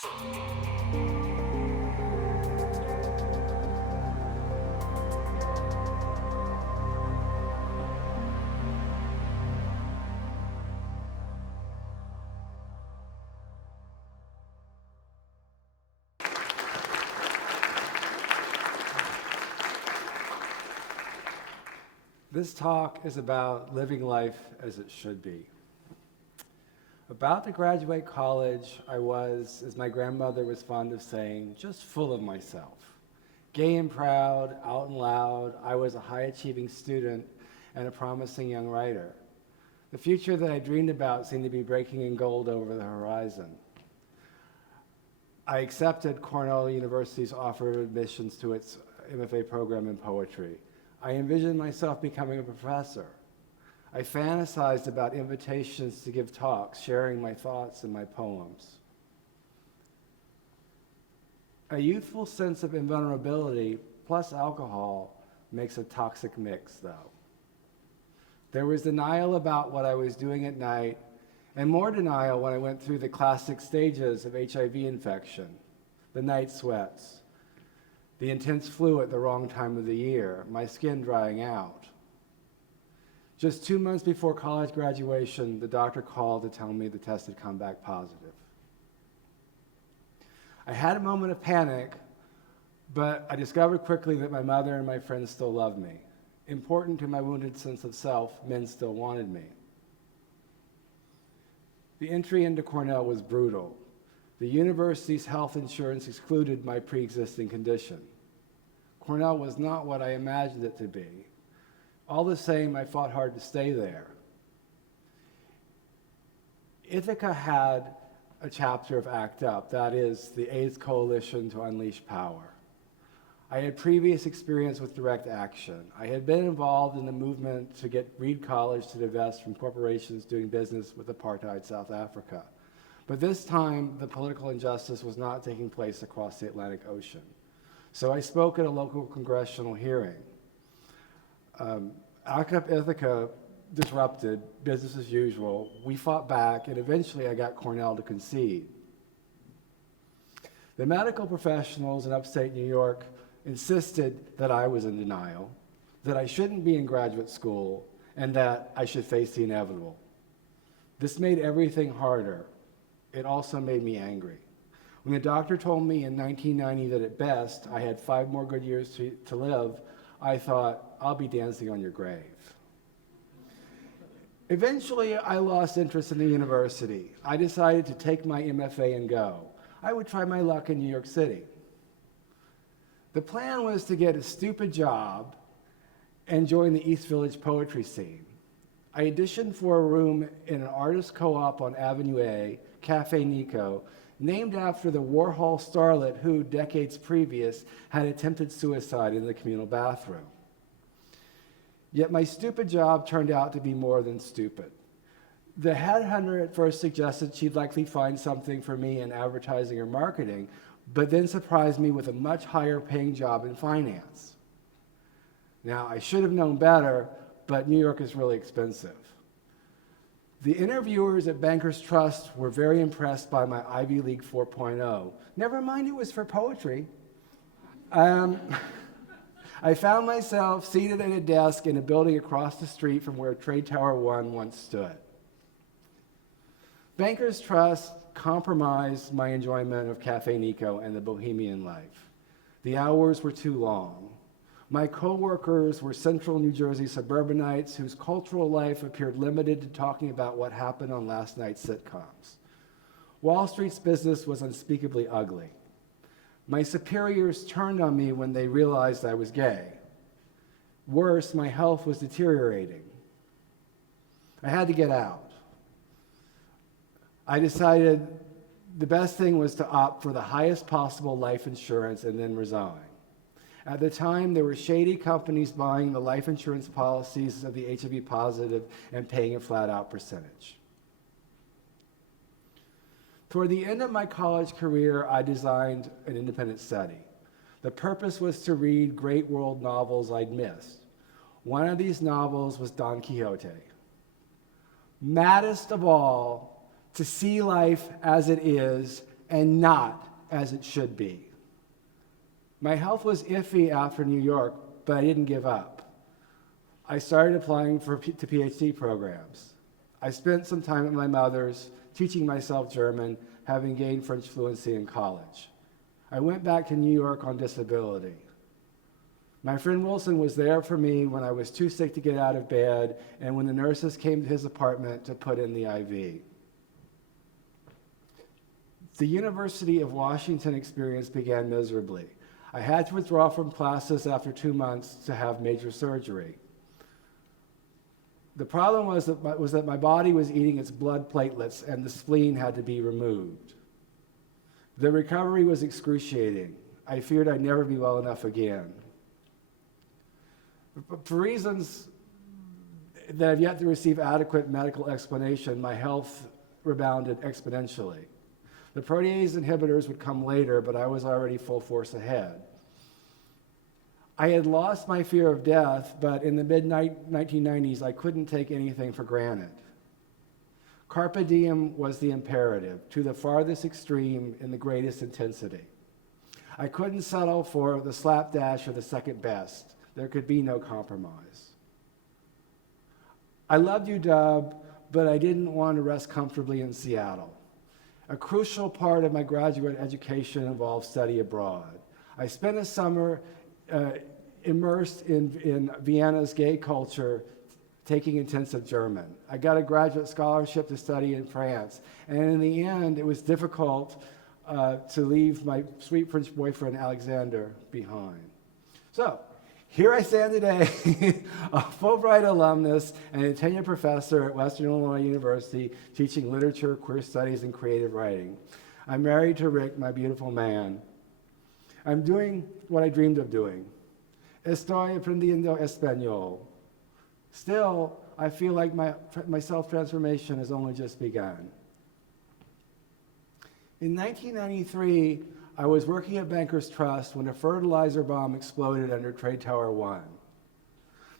This talk is about living life as it should be. About to graduate college, I was, as my grandmother was fond of saying, just full of myself. Gay and proud, out and loud, I was a high-achieving student and a promising young writer. The future that I dreamed about seemed to be breaking in gold over the horizon. I accepted Cornell University's offer of admissions to its MFA program in poetry. I envisioned myself becoming a professor. I fantasized about invitations to give talks, sharing my thoughts and my poems. A youthful sense of invulnerability plus alcohol makes a toxic mix, though. There was denial about what I was doing at night, and more denial when I went through the classic stages of HIV infection, the night sweats, the intense flu at the wrong time of the year, my skin drying out. Just 2 months before college graduation, the doctor called to tell me the test had come back positive. I had a moment of panic, but I discovered quickly that my mother and my friends still loved me. Important to my wounded sense of self, men still wanted me. The entry into Cornell was brutal. The university's health insurance excluded my pre-existing condition. Cornell was not what I imagined it to be. All the same, I fought hard to stay there. Ithaca had a chapter of ACT UP, that is, the AIDS Coalition to Unleash Power. I had previous experience with direct action. I had been involved in the movement to get Reed College to divest from corporations doing business with apartheid South Africa. But this time, the political injustice was not taking place across the Atlantic Ocean. So I spoke at a local congressional hearing. ACT UP Ithaca disrupted, business as usual. We fought back, and eventually I got Cornell to concede. The medical professionals in upstate New York insisted that I was in denial, that I shouldn't be in graduate school, and that I should face the inevitable. This made everything harder. It also made me angry. When the doctor told me in 1990 that at best I had 5 more good years to live, I thought, I'll be dancing on your grave. Eventually, I lost interest in the university. I decided to take my MFA and go. I would try my luck in New York City. The plan was to get a stupid job and join the East Village poetry scene. I auditioned for a room in an artist co-op on Avenue A, Cafe Nico, named after the Warhol starlet who, decades previous, had attempted suicide in the communal bathroom. Yet my stupid job turned out to be more than stupid. The headhunter at first suggested she'd likely find something for me in advertising or marketing, but then surprised me with a much higher paying job in finance. Now, I should have known better, but New York is really expensive. The interviewers at Bankers Trust were very impressed by my Ivy League 4.0. Never mind it was for poetry. I found myself seated at a desk in a building across the street from where Trade Tower 1 once stood. Bankers Trust compromised my enjoyment of Cafe Nico and the bohemian life. The hours were too long. My coworkers were central New Jersey suburbanites whose cultural life appeared limited to talking about what happened on last night's sitcoms. Wall Street's business was unspeakably ugly. My superiors turned on me when they realized I was gay. Worse, my health was deteriorating. I had to get out. I decided the best thing was to opt for the highest possible life insurance and then resign. At the time, there were shady companies buying the life insurance policies of the HIV positive and paying a flat-out percentage. Toward the end of my college career, I designed an independent study. The purpose was to read great world novels I'd missed. One of these novels was Don Quixote. Maddest of all, to see life as it is and not as it should be. My health was iffy after New York, but I didn't give up. I started applying to PhD programs. I spent some time at my mother's, teaching myself German, having gained French fluency in college. I went back to New York on disability. My friend Wilson was there for me when I was too sick to get out of bed and when the nurses came to his apartment to put in the IV. The University of Washington experience began miserably. I had to withdraw from classes after 2 months to have major surgery. The problem was that my body was eating its blood platelets and the spleen had to be removed. The recovery was excruciating. I feared I'd never be well enough again. For reasons that have yet to receive adequate medical explanation, my health rebounded exponentially. The protease inhibitors would come later, but I was already full force ahead. I had lost my fear of death, but in the mid-1990s, I couldn't take anything for granted. Carpe diem was the imperative, to the farthest extreme in the greatest intensity. I couldn't settle for the slapdash or the second best. There could be no compromise. I loved UW, but I didn't want to rest comfortably in Seattle. A crucial part of my graduate education involved study abroad. I spent a summer immersed in Vienna's gay culture, taking intensive German. I got a graduate scholarship to study in France, and in the end, it was difficult to leave my sweet French boyfriend, Alexander, behind. So, here I stand today, a Fulbright alumnus and a tenured professor at Western Illinois University, teaching literature, queer studies, and creative writing. I'm married to Rick, my beautiful man. I'm doing what I dreamed of doing. Estoy aprendiendo español. Still, I feel like my self-transformation has only just begun. In 1993, I was working at Bankers Trust when a fertilizer bomb exploded under Trade Tower 1.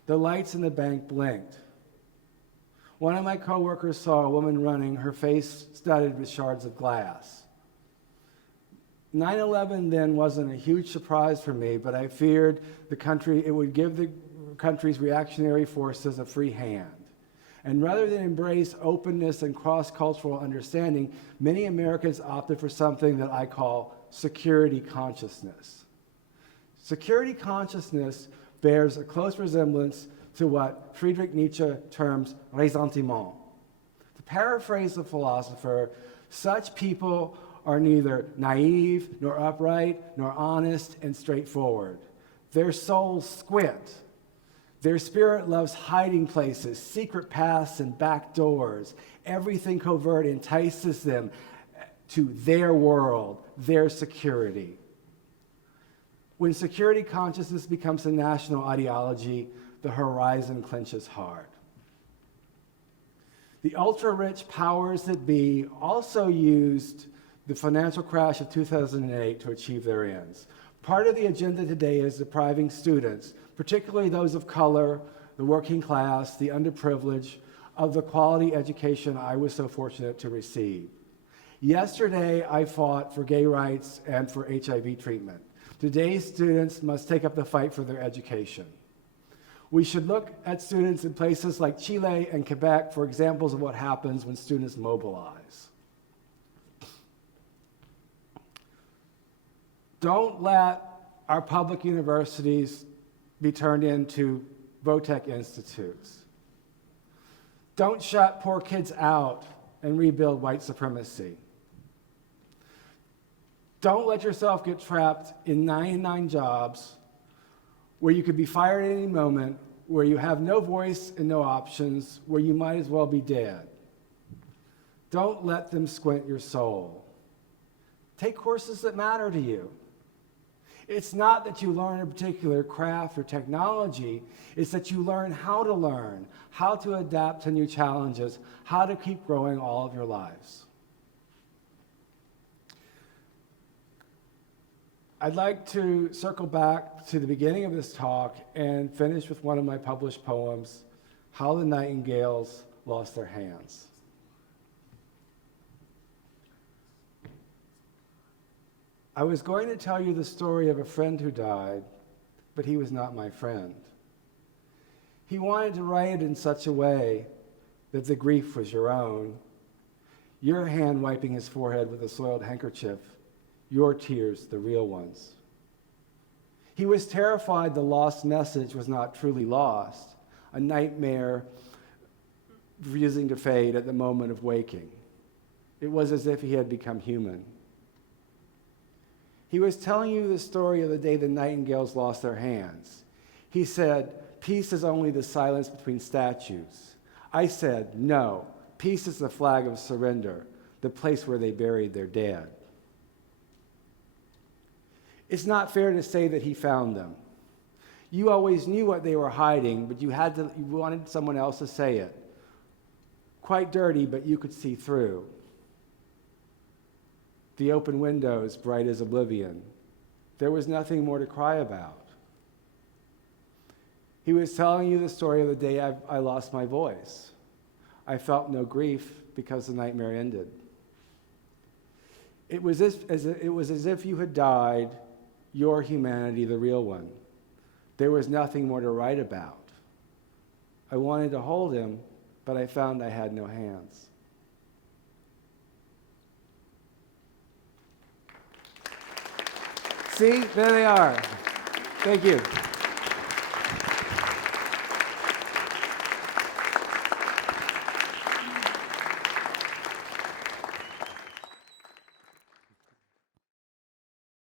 The lights in the bank blinked. One of my coworkers saw a woman running, her face studded with shards of glass. 9/11 then wasn't a huge surprise for me, but I feared it would give the country's reactionary forces a free hand. And rather than embrace openness and cross-cultural understanding, many Americans opted for something that I call security consciousness. Security consciousness bears a close resemblance to what Friedrich Nietzsche terms ressentiment. To paraphrase the philosopher, such people are neither naive, nor upright, nor honest and straightforward. Their souls squint. Their spirit loves hiding places, secret paths, and back doors. Everything covert entices them to their world, their security. When security consciousness becomes a national ideology, the horizon clenches hard. The ultra-rich powers that be also used the financial crash of 2008 to achieve their ends. Part of the agenda today is depriving students, particularly those of color, the working class, the underprivileged, of the quality education I was so fortunate to receive. Yesterday, I fought for gay rights and for HIV treatment. Today's students must take up the fight for their education. We should look at students in places like Chile and Quebec for examples of what happens when students mobilize. Don't let our public universities be turned into Votech institutes. Don't shut poor kids out and rebuild white supremacy. Don't let yourself get trapped in 99 jobs where you could be fired at any moment, where you have no voice and no options, where you might as well be dead. Don't let them squint your soul. Take courses that matter to you. It's not that you learn a particular craft or technology, it's that you learn, how to adapt to new challenges, how to keep growing all of your lives. I'd like to circle back to the beginning of this talk and finish with one of my published poems, How the Nightingales Lost Their Hands. I was going to tell you the story of a friend who died, but he was not my friend. He wanted to write it in such a way that the grief was your own, your hand wiping his forehead with a soiled handkerchief, your tears the real ones. He was terrified the lost message was not truly lost, a nightmare refusing to fade at the moment of waking. It was as if he had become human. He was telling you the story of the day the nightingales lost their hands. He said, peace is only the silence between statues. I said, no, peace is the flag of surrender, the place where they buried their dead. It's not fair to say that he found them. You always knew what they were hiding, but you wanted someone else to say it. Quite dirty, but you could see through. The open windows, bright as oblivion. There was nothing more to cry about. He was telling you the story of the day I lost my voice. I felt no grief because the nightmare ended. It was as if you had died, your humanity, the real one. There was nothing more to write about. I wanted to hold him, but I found I had no hands. See, there they are. Thank you.